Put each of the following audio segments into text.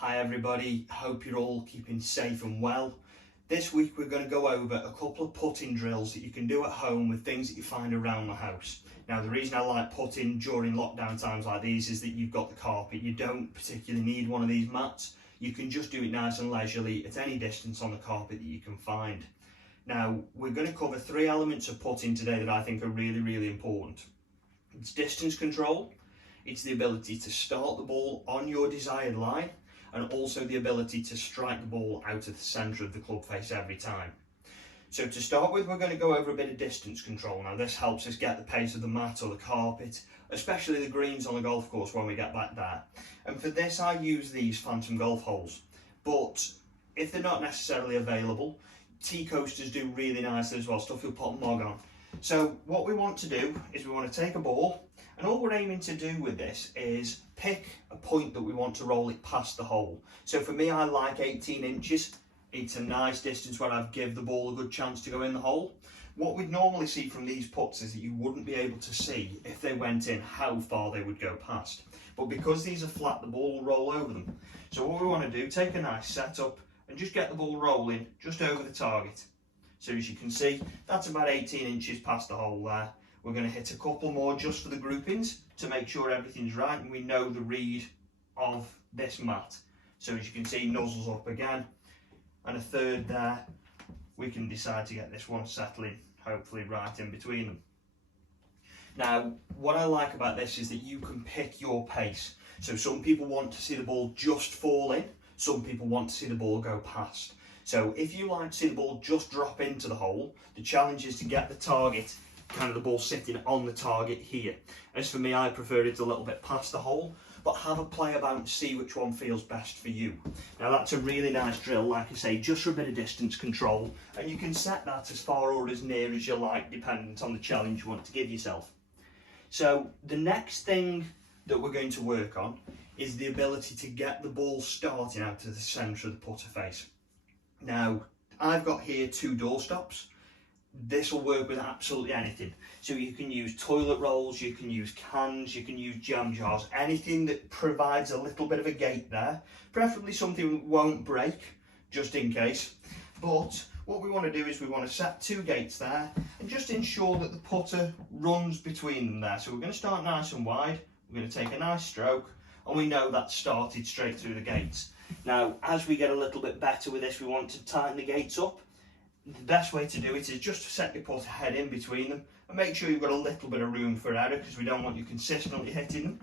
Hi everybody, hope you're all keeping safe and well. This week we're going to go over a couple of putting drills that you can do at home with things that you find around the house. Now the reason I like putting during lockdown times like these is that you've got the carpet. You don't particularly need one of these mats. You can just do it nice and leisurely at any distance on the carpet that you can find. Now we're going to cover three elements of putting today that I think are really important. It's distance control, it's the ability to start the ball on your desired line, and also the ability to strike the ball out of the centre of the club face every time. So to start with, we're going to go over a bit of distance control. Now this helps us get the pace of the mat or the carpet, especially the greens on the golf course when we get back there. And for this I use these Phantom golf holes, but if they're not necessarily available, tee coasters do really nicely as well, stuff you'll put mog on. So what we want to do is we want to take a ball, and all we're aiming to do with this is pick a point that we want to roll it past the hole. So for me, I like 18 inches. It's a nice distance where I've give the ball a good chance to go in the hole. What we'd normally see from these putts is that you wouldn't be able to see if they went in how far they would go past. But because these are flat, the ball will roll over them. So what we want to do, take a nice setup and just get the ball rolling just over the target. So as you can see, that's about 18 inches past the hole there. We're going to hit a couple more just for the groupings to make sure everything's right and we know the read of this mat. So as you can see, nuzzles up again, and a third there. We can decide to get this one settling hopefully right in between them. Now what I like about this is that you can pick your pace. So some people want to see the ball just fall in, some people want to see the ball go past. So if you like to see the ball just drop into the hole, the challenge is to get the target, kind of the ball sitting on the target here. As for me, I prefer it a little bit past the hole, but have a play about and see which one feels best for you. Now that's a really nice drill, like I say, just for a bit of distance control, and you can set that as far or as near as you like, dependent on the challenge you want to give yourself. So the next thing that we're going to work on is the ability to get the ball starting out of the centre of the putter face. Now, I've got here two doorstops. This will work with absolutely anything. So you can use toilet rolls, you can use cans, you can use jam jars, anything that provides a little bit of a gate there. Preferably something that won't break, just in case. But what we want to do is we want to set two gates there and just ensure that the putter runs between them there. So we're going to start nice and wide, we're going to take a nice stroke, and we know that's started straight through the gates. Now, as we get a little bit better with this, we want to tighten the gates up. The best way to do it is just to set your putter head in between them and make sure you've got a little bit of room for error, because we don't want you consistently hitting them.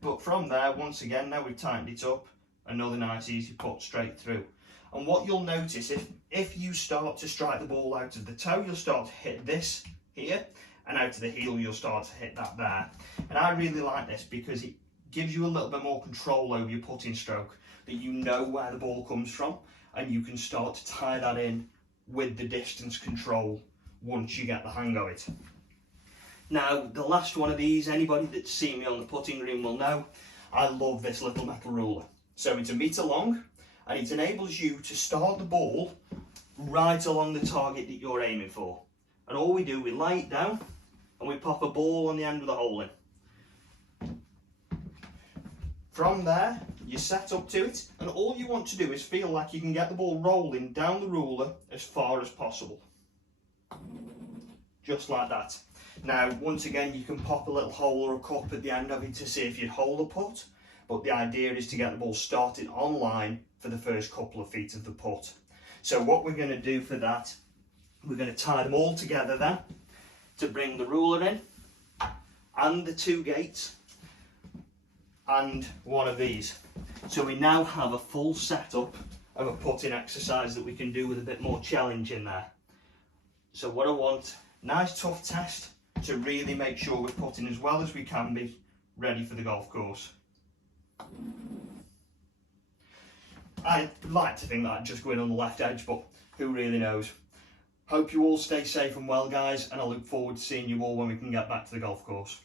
But from there, once again, now we've tightened it up, another nice easy putt straight through. And what you'll notice, if you start to strike the ball out of the toe, you'll start to hit this here, and out of the heel you'll start to hit that there. And I really like this because it gives you a little bit more control over your putting stroke, that you know where the ball comes from and you can start to tie that in with the distance control once you get the hang of it. Now the last one of these, anybody that's seen me on the putting green will know, I love this little metal ruler. So it's 1 metre long and it enables you to start the ball right along the target that you're aiming for. And all we do, we lay it down and we pop a ball on the end of the hole in. From there, you set up to it, and all you want to do is feel like you can get the ball rolling down the ruler as far as possible. Just like that. Now, once again, you can pop a little hole or a cup at the end of it to see if you'd hold a putt, but the idea is to get the ball started on line for the first couple of feet of the putt. So what we're going to do for that, we're going to tie them all together then, to bring the ruler in, and the two gates, and one of these. So we now have a full setup of a putting exercise that we can do with a bit more challenge in there. So what I want, nice tough test to really make sure we're putting as well as we can be, ready for the golf course. I like to think that I'd just go in on the left edge, but who really knows. Hope you all stay safe and well, guys, and I look forward to seeing you all when we can get back to the golf course.